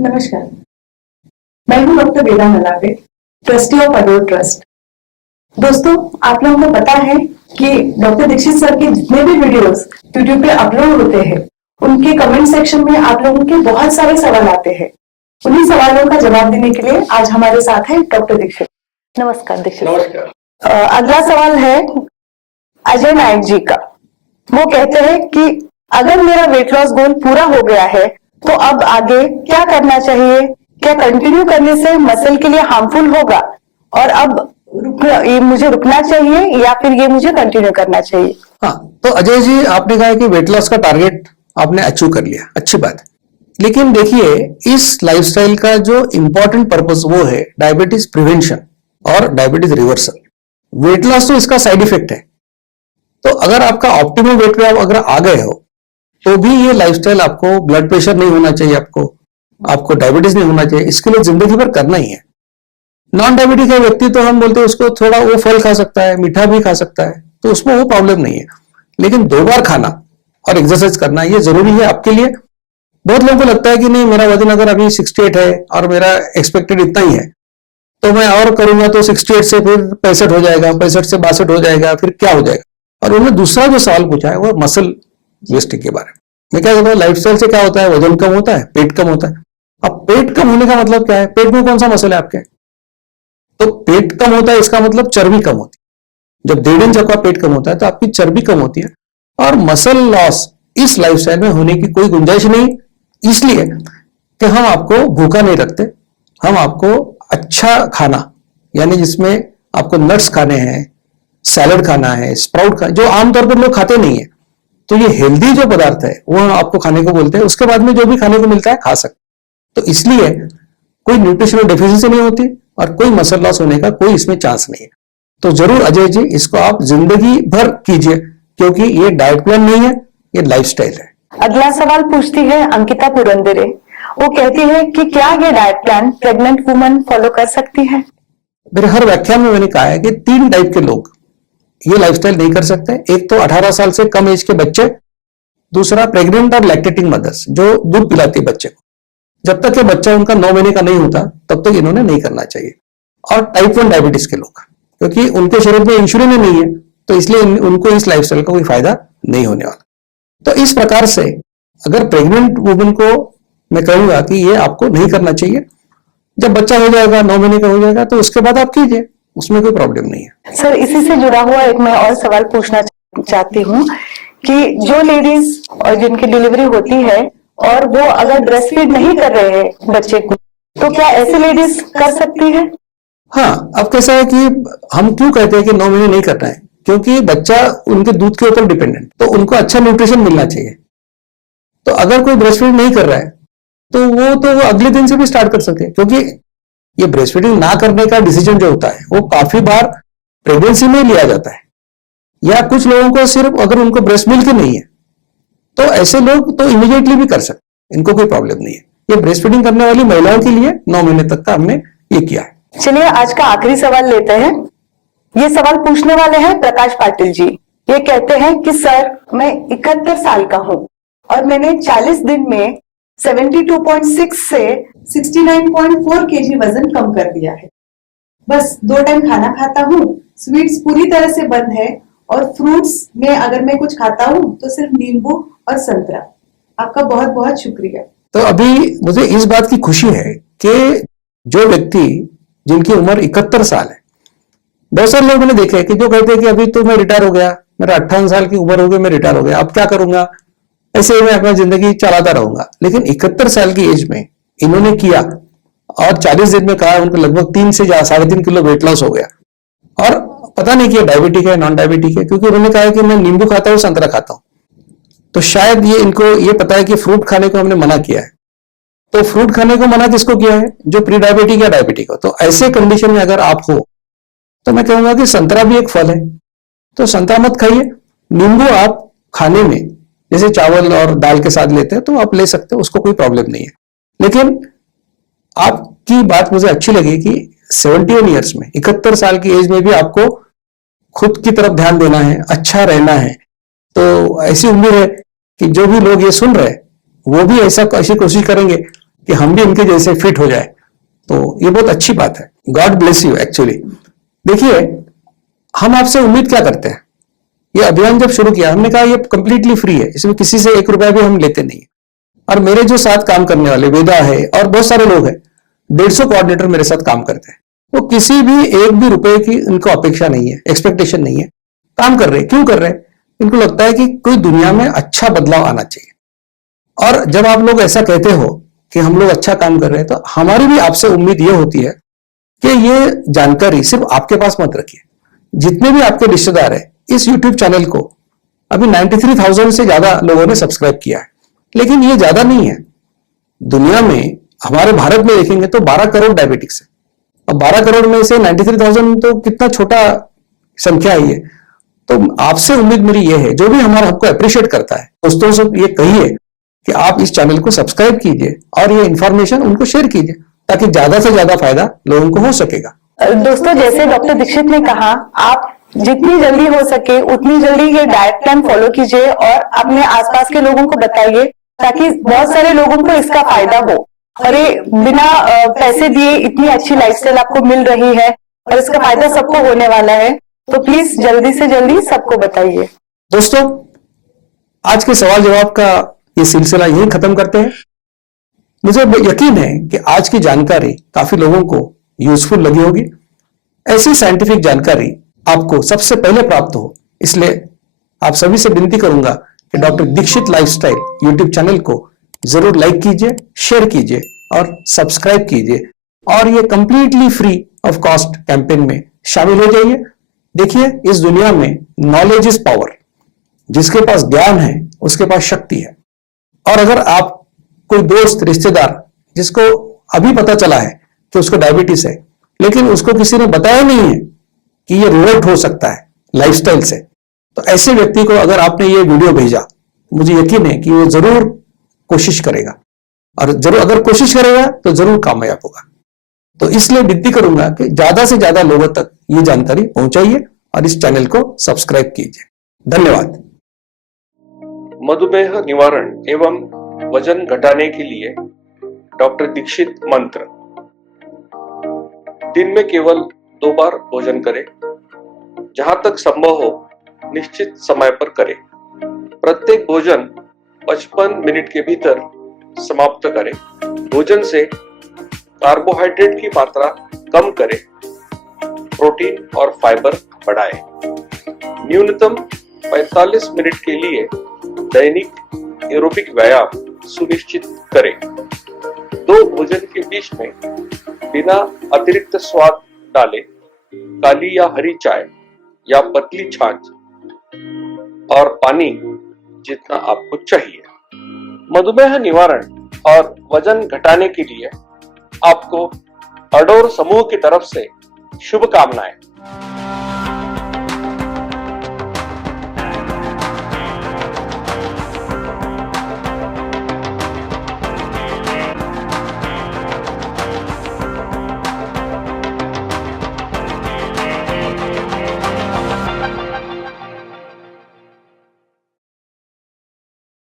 नमस्कार, मैं हूं doctor Veda Nalave, trustee of Adore trust. दोस्तों, आप लोगों को पता है कि डॉक्टर दीक्षित सर के जितने भी वीडियोस यूट्यूब पे अपलोड होते हैं, उनके कमेंट सेक्शन में आप लोगों के बहुत सारे सवाल आते हैं। उन्हीं सवालों का जवाब देने के लिए आज हमारे साथ है डॉक्टर दीक्षित। नमस्कार दीक्षित। नमस्कार। अगला सवाल है अजय नायक जी का। वो कहते हैं कि अगर मेरा वेट लॉस गोल पूरा हो गया है तो अब आगे क्या करना चाहिए? क्या कंटिन्यू करने से मसल के लिए हार्मफुल होगा और अब ये मुझे रुकना चाहिए या फिर ये मुझे कंटिन्यू करना चाहिए? हाँ, तो अजय जी, आपने कहा कि वेट लॉस का टारगेट आपने अचीव कर लिया, अच्छी बात है। लेकिन देखिए, इस लाइफस्टाइल का जो इंपॉर्टेंट पर्पस वो है डायबिटीज प्रिवेंशन और डायबिटीज रिवर्सल। वेट लॉस तो इसका साइड इफेक्ट है। तो अगर आपका ऑप्टिमल वेट पे आप अगर आ गए हो तो भी ये लाइफस्टाइल, आपको ब्लड प्रेशर नहीं होना चाहिए, आपको डायबिटीज नहीं होना चाहिए, इसके लिए जिंदगी भर करना ही है। नॉन डायबिटिक है व्यक्ति तो हम बोलते हैं उसको थोड़ा वो फल खा सकता है, मीठा भी खा सकता है, तो उसमें वो प्रॉब्लम नहीं है। लेकिन 2 बार खाना और एक्सरसाइज करना ये जरूरी है आपके लिए। बहुत लोगों को लगता है कि नहीं, मेरा वजन अगर अभी 68 है और मेरा एक्सपेक्टेड इतना ही है तो मैं और करूंगा तो 68 से फिर 65 हो जाएगा, 65 से 62 हो जाएगा, फिर क्या हो जाएगा। और उन्होंने दूसरा जो सवाल पूछा है वो मसल वेस्टिंग के बारे में। मैं क्या कहता हूँ, लाइफस्टाइल से क्या होता है, वजन कम होता है, पेट कम होता है। अब पेट कम होने का मतलब क्या है? पेट में कौन सा मसल है आपके? तो पेट कम होता है इसका मतलब चर्बी कम होती है। जब 1.5 इंच आपका पेट कम होता है तो आपकी चर्बी कम होती है। और मसल लॉस इस लाइफस्टाइल में होने की कोई गुंजाइश नहीं, इसलिए कि हम आपको भूखा नहीं रखते। हम आपको अच्छा खाना, यानी जिसमें आपको नट्स खाने हैं, सैलड खाना है, स्प्राउट खाना, जो आमतौर पर लोग खाते नहीं है, तो ये हेल्दी जो पदार्थ है वो हम आपको खाने को बोलते हैं। उसके बाद में जो भी खाने को मिलता है खा सकते। तो इसलिए कोई न्यूट्रिशनल डेफिशिएंसी नहीं होती और कोई मसल लॉस होने का कोई इसमें चांस नहीं है। तो जरूर अजय जी, इसको आप जिंदगी भर कीजिए, क्योंकि ये डाइट प्लान नहीं है, ये लाइफस्टाइल है। अगला सवाल पूछती है अंकिता पुरंदरे। वो कहती है कि क्या ये diet plan pregnant woman follow कर सकती है? मेरे हर व्याख्यान में मैंने कहा है कि 3 टाइप के लोग ये लाइफस्टाइल नहीं कर सकते। एक तो 18 साल से कम एज के बच्चे, दूसरा प्रेग्नेंट और लैक्टेटिंग मदर्स जो दूध पिलाती है बच्चे को। जब तक ये बच्चा उनका 9 महीने का नहीं होता तब तक इन्होंने नहीं करना चाहिए। और टाइप 1 डायबिटीज के लोग, क्योंकि उनके शरीर में इंसुलिन ही नहीं है, तो इसलिए उनको इस लाइफस्टाइल का कोई फायदा नहीं होने वाला। तो इस प्रकार से अगर प्रेग्नेंट वुमन को मैं कहूंगा कि ये आपको नहीं करना चाहिए। जब बच्चा हो जाएगा, 9 महीने का हो जाएगा, तो उसके बाद आप कीजिए, उसमें कोई प्रॉब्लम नहीं है। सर, इसी से जुड़ा हुआ एक मैं और सवाल पूछना चाहती हूँ कि जो लेडीज और जिनकी डिलीवरी होती है और वो अगर ब्रेस्ट फीड नहीं कर रहे हैं बच्चे को, तो क्या ऐसी लेडीज कर सकती है? हाँ, अब कैसा है कि हम क्यों कहते हैं कि 9 महीने नहीं करना है, क्योंकि बच्चा उनके दूध के ऊपर डिपेंडेंट, तो उनको अच्छा न्यूट्रिशन मिलना चाहिए। तो अगर कोई ब्रेस्ट फीड नहीं कर रहा है तो वो अगले दिन से भी स्टार्ट कर सकते हैं, क्योंकि ये ब्रेस्ट फीडिंग ना करने का डिसीजन जो होता है वो काफी बार प्रेगनेंसी में लिया जाता है, या कुछ लोगों को सिर्फ अगर उनको ब्रेस्ट मिल्क नहीं है तो ऐसे लोग तो इमीडिएटली भी कर सकते, इनको कोई प्रॉब्लम नहीं है। ये ब्रेस्ट फीडिंग करने वाली महिलाओं के लिए 9 महीने तक का हमने ये किया है। चलिए आज का आखिरी सवाल लेते हैं। ये सवाल पूछने वाले हैं प्रकाश पाटिल जी। ये कहते हैं कि सर, मैं 71 साल का हूँ और मैंने 40 दिन में 72.6 से 69.4 केजी वजन कम कर दिया है। बस 2 टाइम खाना खाता हूँ, स्वीट्स पूरी तरह से बंद है और फ्रूट्स में अगर मैं कुछ खाता हूँ तो सिर्फ नींबू और संतरा। आपका बहुत बहुत शुक्रिया। तो अभी मुझे इस बात की खुशी है कि जो व्यक्ति जिनकी उम्र 71 साल है, बहुत सारे लोग मैंने देखे हैं कि जो कहते हैं कि अभी तो मैं रिटायर हो गया, मेरा 58 साल की उम्र हो गई, मैं रिटायर हो गया, अब क्या करूंगा, ऐसे ही मैं अपना जिंदगी चलाता रहूंगा। लेकिन 71 साल की एज में इन्होंने किया और 40 दिन में कहा उनको लगभग 3 से 3.5 किलो वेट लॉस हो गया। और पता नहीं कि डायबिटिक है नॉन डायबिटिक है, क्योंकि उन्होंने कहा है कि मैं नींबू खाता हूँ, संतरा खाता हूँ, तो शायद ये इनको ये पता है कि फ्रूट खाने को हमने मना किया है। तो फ्रूट खाने को मना किसको किया है? जो प्री डायबिटिक या डायबिटिक हो। तो ऐसे कंडीशन में अगर आप हो तो मैं कहूंगा कि संतरा भी एक फल है, तो संतरा मत खाइए। नींबू आप खाने में जैसे चावल और दाल के साथ लेते हैं तो आप ले सकते हो, उसको कोई प्रॉब्लम नहीं है। लेकिन आपकी बात मुझे अच्छी लगी कि 71 ईयर्स में, 71 साल की एज में भी आपको खुद की तरफ ध्यान देना है, अच्छा रहना है। तो ऐसी उम्मीद है कि जो भी लोग ये सुन रहे हैं वो भी ऐसी कोशिश करेंगे कि हम भी इनके जैसे फिट हो जाए, तो ये बहुत अच्छी बात है। God bless you. एक्चुअली देखिए, हम आपसे उम्मीद क्या करते हैं, ये अभियान जब शुरू किया हमने कहा ये कंप्लीटली फ्री है, इसमें किसी से 1 रुपया भी हम लेते नहीं है। और मेरे जो साथ काम करने वाले वेदा है और बहुत सारे लोग हैं, 150 कोऑर्डिनेटर मेरे साथ काम करते हैं, तो किसी भी 1 भी रुपए की इनको अपेक्षा नहीं है, एक्सपेक्टेशन नहीं है। काम कर रहे हैं, क्यों कर रहे हैं? इनको लगता है कि कोई दुनिया में अच्छा बदलाव आना चाहिए। और जब आप लोग ऐसा कहते हो कि हम लोग अच्छा काम कर रहे हैं, तो हमारी भी आपसे उम्मीद ये होती है कि ये जानकारी सिर्फ आपके पास मत रखिए। जितने भी आपके रिश्तेदार हैं, इस YouTube चैनल को अभी 93,000 से ज्यादा लोगों ने सब्सक्राइब किया है, लेकिन ये ज्यादा नहीं है। दुनिया में, हमारे भारत में देखेंगे तो 12 करोड़ डायबिटिक्स है, अब 12 करोड़ में से 93,000 तो कितना छोटा संख्या है ये। तो आपसे उम्मीद मेरी ये है, जो भी हमारा हमको अप्रिशिएट करता है, दोस्तों से ये कहिए कि आप इस चैनल को सब्सक्राइब कीजिए और ये इंफॉर्मेशन उनको शेयर कीजिए, ताकि ज्यादा से ज्यादा फायदा लोगों को हो सकेगा। दोस्तों, जैसे डॉक्टर दीक्षित ने कहा, आप जितनी जल्दी हो सके उतनी जल्दी ये डाइट प्लान फॉलो कीजिए और अपने आसपास के लोगों को बताइए, ताकि बहुत सारे लोगों को इसका फायदा हो। और ये बिना पैसे दिए इतनी अच्छी लाइफस्टाइल आपको मिल रही है और इसका फायदा सबको होने वाला है, तो प्लीज जल्दी से जल्दी सबको बताइए। दोस्तों, आज के सवाल जवाब का ये सिलसिला यही खत्म करते हैं। मुझे यकीन है कि आज की जानकारी काफी लोगों को यूजफुल लगी होगी। ऐसी साइंटिफिक जानकारी आपको सबसे पहले प्राप्त हो, इसलिए आप सभी से विनती करूंगा कि doctor Dikshit lifestyle YouTube channel को जरूर लाइक कीजिए, शेयर कीजिए और सब्सक्राइब कीजिए, और ये completely free of cost campaign में शामिल हो जाइए। देखिए, इस दुनिया में नॉलेज इज पावर। जिसके पास ज्ञान है उसके पास शक्ति है। और अगर आप कोई दोस्त, रिश्तेदार जिसको अभी पता चला है कि उसको डायबिटीज है, लेकिन उसको किसी ने बताया नहीं है कि ये रिवर्ट हो सकता है लाइफस्टाइल से, तो ऐसे व्यक्ति को अगर आपने ये वीडियो भेजा, मुझे यकीन है कि वो जरूर कोशिश करेगा, और जरूर अगर कोशिश करेगा तो जरूर कामयाब होगा। तो इसलिए विनती करूंगा कि ज्यादा से ज्यादा लोगों तक ये जानकारी पहुंचाइए और इस चैनल को सब्सक्राइब कीजिए। धन्यवाद। मधुमेह निवारण एवं वजन घटाने के लिए डॉक्टर दीक्षित मंत्र। दिन में केवल 2 बार भोजन करें। जहां तक संभव हो निश्चित समय पर करें। प्रत्येक भोजन 55 मिनट के भीतर समाप्त करें। भोजन से कार्बोहाइड्रेट की मात्रा कम करें। प्रोटीन और फाइबर बढ़ाएं। न्यूनतम 45 मिनट के लिए दैनिक एरोबिक व्यायाम सुनिश्चित करें। 2 भोजन के बीच में बिना अतिरिक्त स्वाद डाले काली या हरी चाय या पतली छाछ और पानी जितना आपको चाहिए। मधुमेह निवारण और वजन घटाने के लिए आपको अडोर समूह की तरफ से शुभकामनाएं।